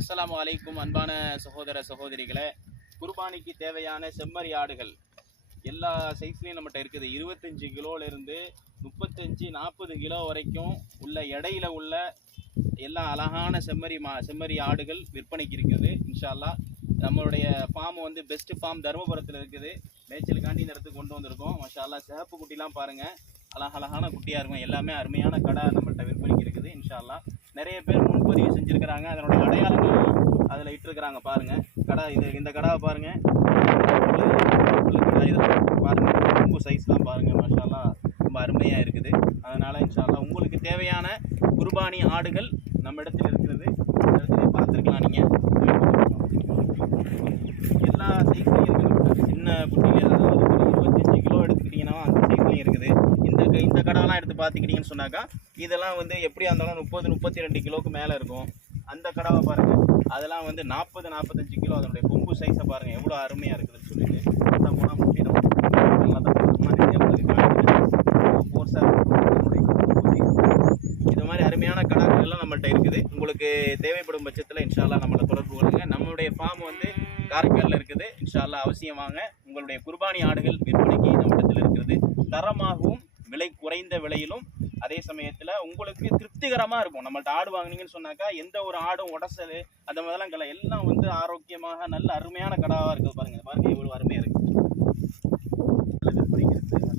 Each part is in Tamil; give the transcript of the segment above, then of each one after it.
அஸ்ஸலாமு அலைக்கும் அன்பான சகோதர சகோதரிகளை குர்பானிக்கு தேவையான செம்மறி ஆடுகள் எல்லா சைஸ்லையும் நம்மகிட்ட இருக்குது. இருபத்தஞ்சி கிலோலேருந்து முப்பத்தஞ்சு நாற்பது கிலோ வரைக்கும் உள்ள இடையில உள்ள எல்லா அழகான செம்மறி மா செம்மறி ஆடுகள் விற்பனைக்கு இருக்குது. இன்ஷா அல்லாஹ் நம்மளுடைய ஃபார்ம் வந்து பெஸ்ட் ஃபார்ம் தருமபுரத்தில் இருக்குது. மேய்ச்சலுக்காண்டி இந்த இடத்துக்கு கொண்டு வந்திருக்கோம். மஷாலா சிகப்பு குட்டிலாம் பாருங்கள் அழகழகான குட்டியாக இருக்கும். எல்லாமே அருமையான கடை நம்மள்கிட்ட விற்பனைக்கு இருக்குது. இன்ஷால்லா நிறைய பேர் முன்பதிவு செஞ்சுருக்கிறாங்க. அதனுடைய அடையாளங்கள் அதில் பாருங்க. கடை இது இந்த கடாவை பாருங்க. கடை இதில் பாருங்க ரொம்ப சைஸ்லாம் பாருங்க. மாஷால்லா ரொம்ப அருமையாக இருக்குது. அதனால இன்ஷால்லா உங்களுக்கு தேவையான குர்பானி ஆடுகள் நம்ம இடத்துல இருக்கிறது. இந்த இடத்துல பார்த்துருக்கலாம் நீங்கள் எல்லா சைஸ்லையும் இருக்குது. சின்ன குட்டியில் அதாவது ஒரு இருபத்தஞ்சி கிலோ எடுத்துக்கிட்டிங்கன்னா அந்த சைஸ்லையும் இருக்குது. இந்த க- இந்த கடாலாம் எடுத்து பார்த்துக்கிட்டிங்கன்னு சொன்னாக்கா இதெல்லாம் வந்து எப்படியா இருந்தாலும் முப்பது முப்பத்தி ரெண்டு கிலோவுக்கு மேலே இருக்கும். அந்த கடவை பாருங்க. அதெல்லாம் வந்து நாற்பது நாற்பத்தஞ்சு கிலோ. அதனுடைய கொம்பு சைஸை பாருங்க. எவ்வளோ அருமையாக இருக்குதுன்னு சொல்லிட்டு. அதான் போனால் முட்டிடும் இது மாதிரி அருமையான கடாக்கள் எல்லாம் நம்மள்கிட்ட இருக்குது. உங்களுக்கு தேவைப்படும் பட்சத்தில் இன்ஷால்லா நம்மளை தொடர்பு கொள்ளுங்க. நம்மளுடைய ஃபார்ம் வந்து காரைக்காலில் இருக்குது. இன்ஷால்லா அவசியம் வாங்க. உங்களுடைய குர்பானி ஆடுகள் விற்பனைக்கு நம்மிடத்தில் இருக்கிறது தரமாகவும் விலை குறைந்த விலையிலும் அதே சமயத்தில் உங்களுக்கு திருப்திகரமாக இருக்கும். நம்மள்ட்ட ஆடு வாங்கினீங்கன்னு சொன்னாக்கா எந்த ஒரு ஆடும் உடசல் அந்த மாதிரிலாம் கிடையாது எல்லாம் வந்து ஆரோக்கியமாக நல்ல அருமையான கடாவாக இருக்குது பாருங்க. பாருங்க எவ்வளோ அருமையாக இருக்குது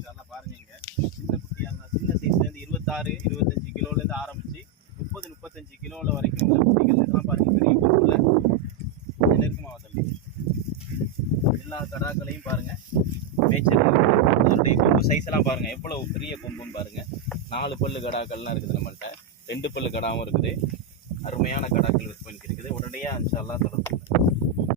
நல்ல பாருங்க சின்ன குட்டியாக இருந்தால் சின்ன சைஸ்லேருந்து இருபத்தாறு இருபத்தஞ்சு கிலோலேருந்து ஆரம்பித்து முப்பது முப்பத்தஞ்சு கிலோவில் வரைக்கும் உள்ள குட்டிகள் இதெல்லாம் பாருங்க. பெரிய பொருள் நெருக்கமாக தள்ளி எல்லா கடாக்களையும் பாருங்க. மேய்ச்சல் அதனுடைய கொம்பு சைஸ் எல்லாம் பாருங்க. எவ்வளவு பெரிய கொம்புன்னு பாருங்க. நாலு பல்லு கடாக்கள்லாம் இருக்குது நம்மள்கிட்ட ரெண்டு பல்லு கடாவும் இருக்குது. அருமையான கடாக்கள் விற்பனைக்கு இருக்குது. உடனடியாக அன்ஷால்லா தொடர்பு